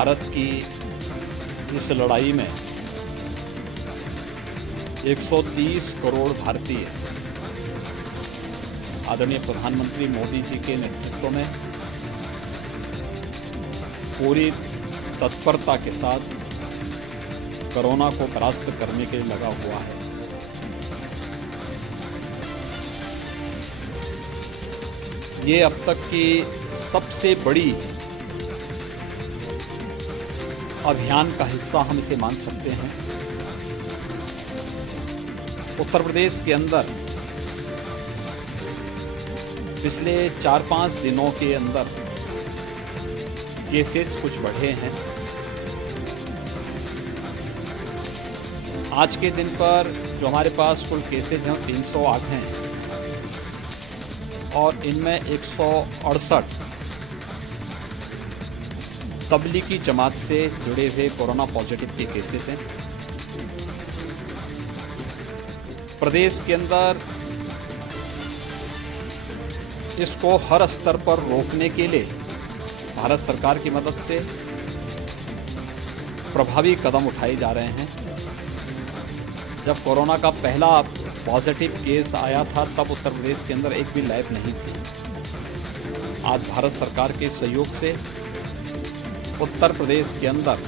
भारत की इस लड़ाई में 130 करोड़ भारतीय आदरणीय प्रधानमंत्री मोदी जी के नेतृत्व में पूरी तत्परता के साथ कोरोना को परास्त करने के लिए लगा हुआ है। ये अब तक की सबसे बड़ी अभियान का हिस्सा हम इसे मान सकते हैं। उत्तर प्रदेश के अंदर पिछले 4-5 दिनों के अंदर केसेस कुछ बढ़े हैं। आज के दिन पर जो हमारे पास कुल केसेज हैं 308 हैं और इनमें 168 तबलीगी जमात से जुड़े हुए कोरोना पॉजिटिव के केसेस हैं। प्रदेश के अंदर इसको हर स्तर पर रोकने के लिए भारत सरकार की मदद से प्रभावी कदम उठाए जा रहे हैं। जब कोरोना का पहला पॉजिटिव केस आया था तब उत्तर प्रदेश के अंदर एक भी लैब नहीं थी। आज भारत सरकार के सहयोग से उत्तर प्रदेश के अंदर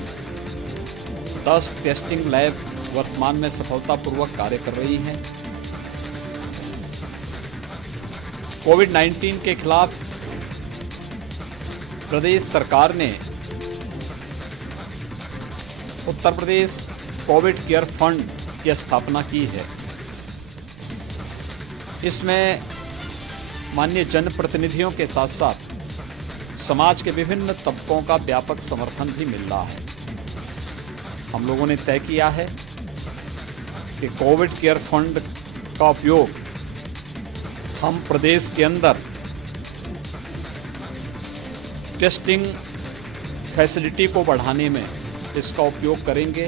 10 टेस्टिंग लैब वर्तमान में सफलतापूर्वक कार्य कर रही हैं। कोविड-19 के खिलाफ प्रदेश सरकार ने Uttar Pradesh Covid care fund की स्थापना की है। इसमें माननीय जनप्रतिनिधियों के साथ साथ समाज के विभिन्न तबकों का व्यापक समर्थन भी मिल रहा है। हम लोगों ने तय किया है कि कोविड केयर फंड का उपयोग हम प्रदेश के अंदर टेस्टिंग फैसिलिटी को बढ़ाने में इसका उपयोग करेंगे।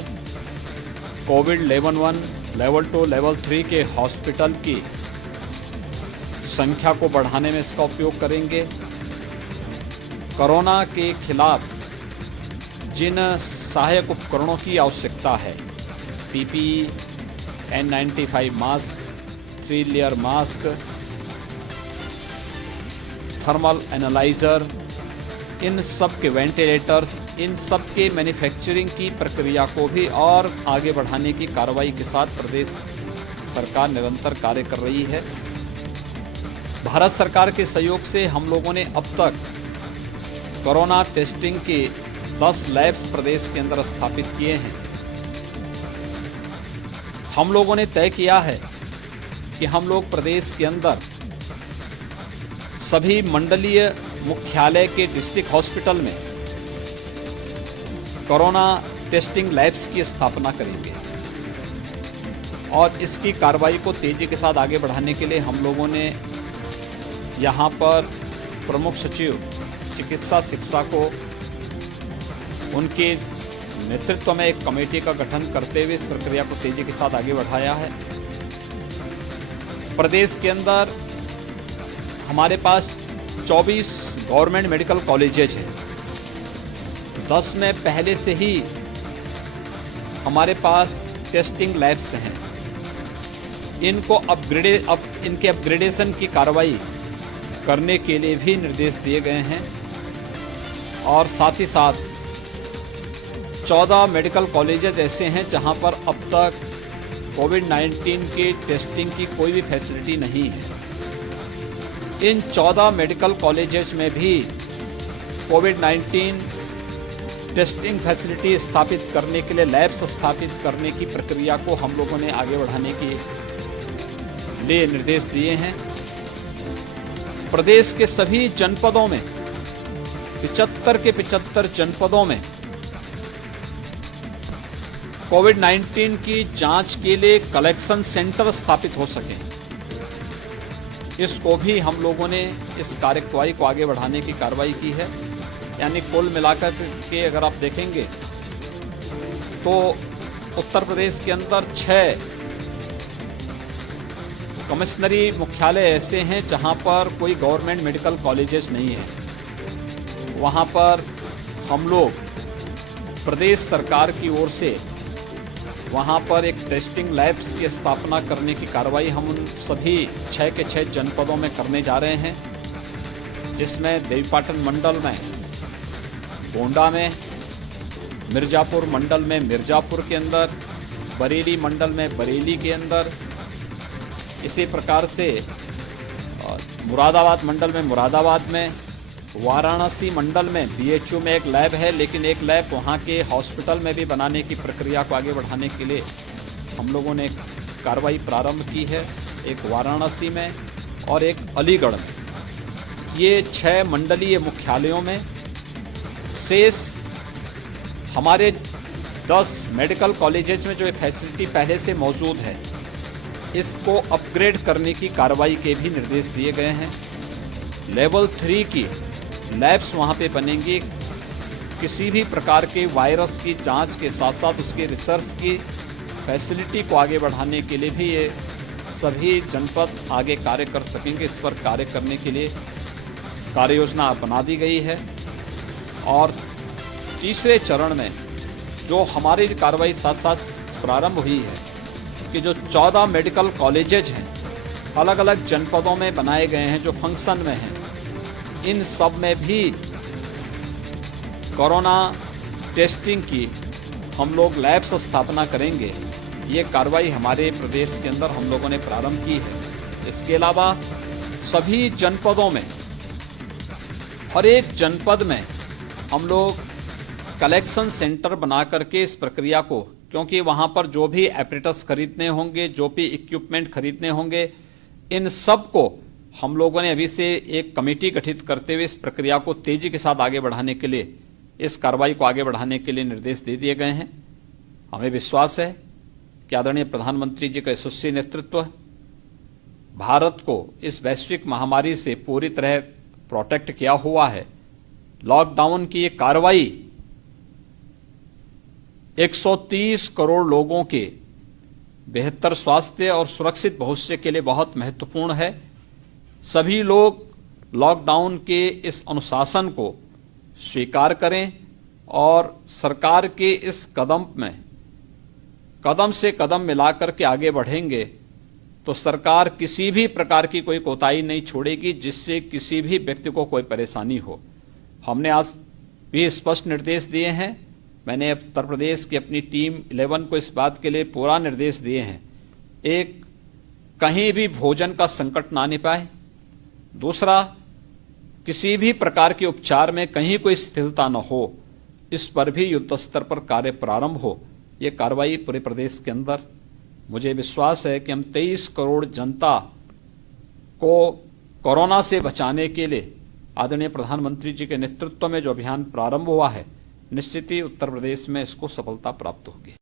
कोविड लेवल 1, लेवल 2, लेवल 3 के हॉस्पिटल की संख्या को बढ़ाने में इसका उपयोग करेंगे। कोरोना के खिलाफ जिन सहायक उपकरणों की आवश्यकता है, PPE, N95 mask, 3 layer mask, thermal analyser, इन सब के वेंटिलेटर्स, इन सब के मैन्युफैक्चरिंग की प्रक्रिया को भी और आगे बढ़ाने की कार्रवाई के साथ प्रदेश सरकार निरंतर कार्य कर रही है। भारत सरकार के सहयोग से हम लोगों ने अब तक कोरोना टेस्टिंग के 10 लैब्स प्रदेश के अंदर स्थापित किए हैं। हम लोगों ने तय किया है कि हम लोग प्रदेश के अंदर सभी मंडलीय मुख्यालय के डिस्ट्रिक्ट हॉस्पिटल में कोरोना टेस्टिंग लैब्स की स्थापना करेंगे और इसकी कार्रवाई को तेजी के साथ आगे बढ़ाने के लिए हम लोगों ने यहाँ पर प्रमुख सचिव चिकित्सा शिक्षा को उनके नेतृत्व में एक कमेटी का गठन करते हुए इस प्रक्रिया को तेजी के साथ आगे बढ़ाया है। प्रदेश के अंदर हमारे पास 24 गवर्नमेंट मेडिकल कॉलेजेज हैं। 10 में पहले से ही हमारे पास टेस्टिंग लैब्स हैं। इनके अपग्रेडेशन की कार्रवाई करने के लिए भी निर्देश दिए गए हैं और साथ ही साथ 14 मेडिकल कॉलेजेस ऐसे हैं जहां पर अब तक कोविड-19 के टेस्टिंग की कोई भी फैसिलिटी नहीं है। इन 14 मेडिकल कॉलेजेस में भी कोविड-19 टेस्टिंग फैसिलिटी स्थापित करने के लिए लैब्स स्थापित करने की प्रक्रिया को हम लोगों ने आगे बढ़ाने के लिए निर्देश दिए हैं। प्रदेश के सभी जनपदों में 75 के 75 जनपदों में कोविड-19 की जांच के लिए कलेक्शन सेंटर स्थापित हो सके, इसको भी हम लोगों ने इस कार्यवाही को आगे बढ़ाने की कार्रवाई की है। यानी कुल मिलाकर के अगर आप देखेंगे तो उत्तर प्रदेश के अंदर 6 कमिश्नरी मुख्यालय ऐसे हैं जहां पर कोई गवर्नमेंट मेडिकल कॉलेजेस नहीं है। वहां पर हम लोग प्रदेश सरकार की ओर से वहां पर एक टेस्टिंग लैब्स की स्थापना करने की कार्रवाई हम उन सभी 6 के 6 जनपदों में करने जा रहे हैं, जिसमें देवीपाटन मंडल में गोंडा में, मिर्जापुर मंडल में मिर्जापुर के अंदर, बरेली मंडल में बरेली के अंदर, इसी प्रकार से मुरादाबाद मंडल में मुरादाबाद में, वाराणसी मंडल में बीएचयू में एक लैब है, लेकिन एक लैब वहाँ के हॉस्पिटल में भी बनाने की प्रक्रिया को आगे बढ़ाने के लिए हम लोगों ने कार्रवाई प्रारंभ की है, एक वाराणसी में और एक अलीगढ़ में। ये 6 मंडलीय मुख्यालयों में शेष हमारे 10 मेडिकल कॉलेजेस में जो फैसिलिटी पहले से मौजूद है, इसको अपग्रेड करने की कार्रवाई के भी निर्देश दिए गए हैं। लेवल 3 की लैब्स वहाँ पे बनेंगी। किसी भी प्रकार के वायरस की जांच के साथ साथ उसके रिसर्च की फैसिलिटी को आगे बढ़ाने के लिए भी ये सभी जनपद आगे कार्य कर सकेंगे। इस पर कार्य करने के लिए कार्य योजना बना दी गई है। और तीसरे चरण में जो हमारी कार्रवाई साथ साथ प्रारंभ हुई है कि जो 14 मेडिकल कॉलेजेज हैं अलग अलग जनपदों में बनाए गए हैं, जो फंक्शन में हैं, इन सब में भी कोरोना टेस्टिंग की हम लोग लैब्स स्थापना करेंगे। ये कार्रवाई हमारे प्रदेश के अंदर हम लोगों ने प्रारंभ की है। इसके अलावा सभी जनपदों में, हर एक जनपद में हम लोग कलेक्शन सेंटर बना करके इस प्रक्रिया को, क्योंकि वहाँ पर जो भी एपरेटस खरीदने होंगे, जो भी इक्विपमेंट खरीदने होंगे, इन सब को हम लोगों ने अभी से एक कमेटी गठित करते हुए इस प्रक्रिया को तेजी के साथ आगे बढ़ाने के लिए, इस कार्रवाई को आगे बढ़ाने के लिए निर्देश दे दिए गए हैं। हमें विश्वास है कि आदरणीय प्रधानमंत्री जी का यशस्वी नेतृत्व भारत को इस वैश्विक महामारी से पूरी तरह प्रोटेक्ट किया हुआ है। लॉकडाउन की ये कार्रवाई 130 करोड़ लोगों के बेहतर स्वास्थ्य और सुरक्षित भविष्य के लिए बहुत महत्वपूर्ण है। सभी लोग लॉकडाउन के इस अनुशासन को स्वीकार करें और सरकार के इस कदम में कदम से कदम मिलाकर के आगे बढ़ेंगे तो सरकार किसी भी प्रकार की कोई कोताही नहीं छोड़ेगी जिससे किसी भी व्यक्ति को कोई परेशानी हो। हमने आज भी स्पष्ट निर्देश दिए हैं। मैंने उत्तर प्रदेश की अपनी टीम 11 को इस बात के लिए पूरा निर्देश दिए हैं, एक, कहीं भी भोजन का संकट ना आने पाए। दूसरा, किसी भी प्रकार के उपचार में कहीं कोई शिथिलता न हो, इस पर भी युद्ध स्तर पर कार्य प्रारंभ हो। ये कार्रवाई पूरे प्रदेश के अंदर, मुझे विश्वास है कि हम 23 करोड़ जनता को कोरोना से बचाने के लिए आदरणीय प्रधानमंत्री जी के नेतृत्व में जो अभियान प्रारंभ हुआ है, निश्चित ही उत्तर प्रदेश में इसको सफलता प्राप्त होगी।